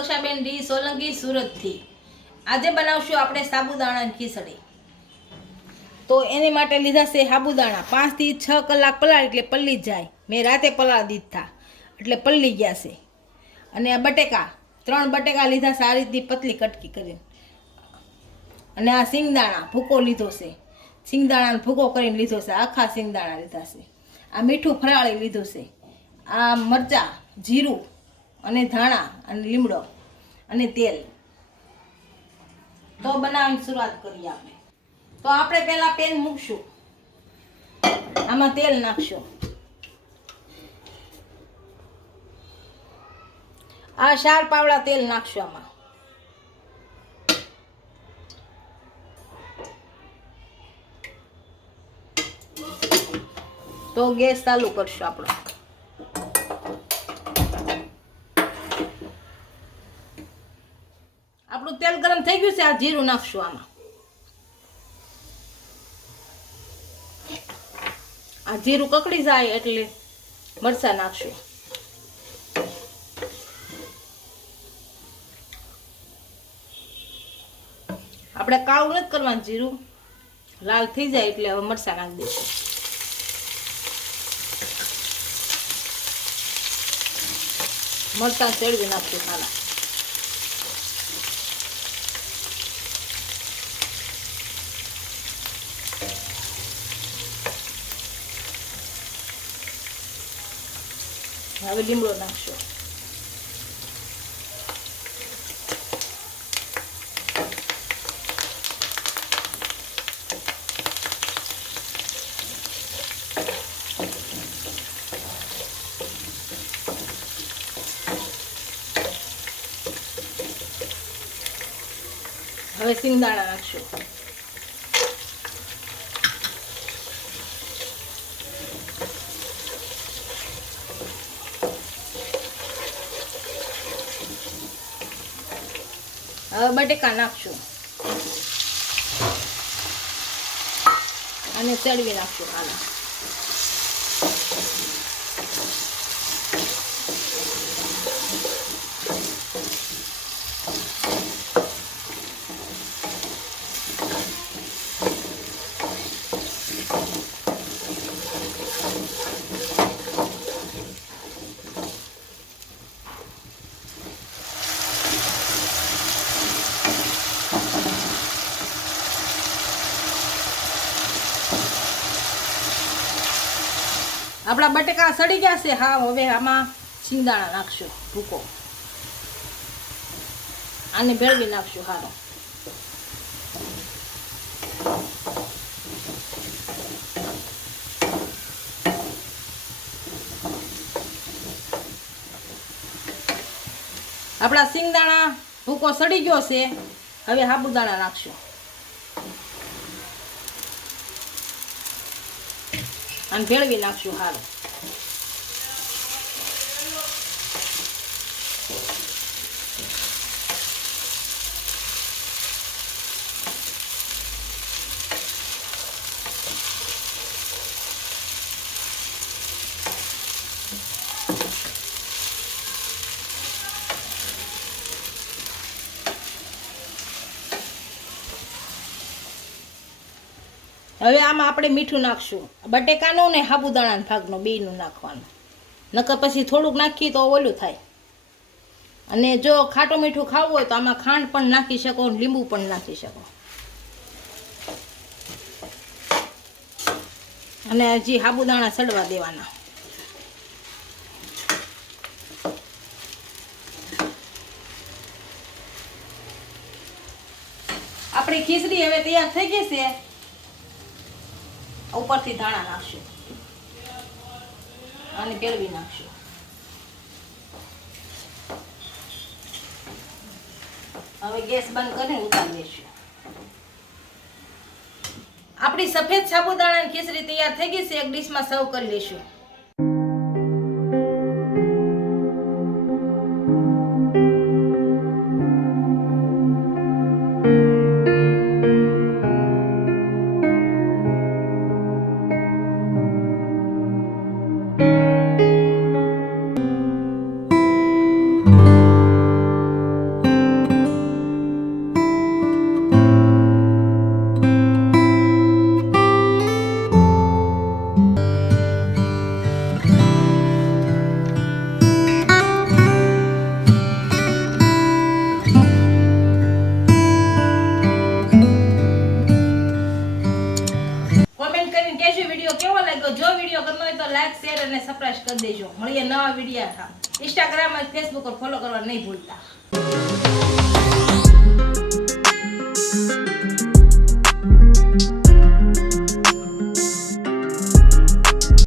દક્ષાબેન D Solanki સુરતથી। આજે બનાવશું આપણે સાબુદાણાની ખીચડી। તો એની માટે લીધા છે સાબુદાણા 5 થી 6 કલાક પલાળ એટલે પલ્લી જાય। મેં રાતે પલાળ દીધા એટલે પલ્લી ગયા છે। અને આ બટેકા 3 બટેકા લીધા છે આ રીતની પતલી કટકી કરીને। અને આ સિંગદાણા ભૂકો લીધો છે, સિંગદાણાનો ભૂકો કરીને લીધો છે, આખા સિંગદાણા લીધા છે। આ મીઠું ફરાળી લીધું છે, આ મરચાં, જીરું અને ધાણા અને લીમડો અને તેલ। તો બનાવવાની શરૂઆત કરીએ આપણે। તો આપણે પહેલા પેન મૂકશું, આમાં તેલ નાખશું। આ 4 પાવડા તેલ નાખશું આમાં। તો ગેસ ચાલુ કરશું આપણો। આપણું તેલ ગરમ થઈ ગયું છે, આ જીરું નાખશું આમાં। આ જીરું કકડી જાય એટલે મરચાં નાખશું। આપણે કાળું નથી કરવાનું, જીરું લાલ થઈ જાય એટલે હવે મરચાં નાખી દઈશું। મરચાં ચડવી નાખશું સારા। હવે લીમડો નાખશો। હવે સિંગદાણા નાખશો। હવે બટેકા નાખશું અને ચડવી નાખશું હાલા। આપણા બટેકા સડી ગયા છે। હા, હવે આમાં સિંગદાણા નાખશું ભૂકો, આને ભેળવી નાખશું હારો। આપણા સિંગદાણા ભૂકો સડી ગયો છે, હવે સાબુદાણા નાખશું અને ભેળવી નાખશું હારું। હવે આમાં આપણે મીઠું નાખશું, બટેકાનું ને સાબુદાણાના ભાગનો બેયનું નાખવાનું, નકર પછી થોડુંક નાખીએ તો ઓલું થાય। અને જો ખાટું મીઠું ખાવું હોય તો આમાં ખાંડ પણ નાખી શકો, લીંબુ પણ નાખી શકો। અને હજી સાબુદાણા સડવા દેવાના। આપણી ખીચડી હવે તૈયાર થઈ ગઈ છે। ઉપરથી ધાણા નાખશું અને ભેળવી નાખશું। હવે ગેસ બંધ કરીને ઉતારી દઈશું। આપણી સફેદ સાબુદાણાની ખીચડી તૈયાર થઈ ગઈ છે, એક ડીશમાં સર્વ કરી લઈશું। લાઈક શેર અને સબસ્ક્રાઇબ કરી દેજો. મળીએ નવા વિડીયો. ઇન્સ્ટાગ્રામ અને ફેસબુક પર ફોલો કરવા નહીં ભૂલતા.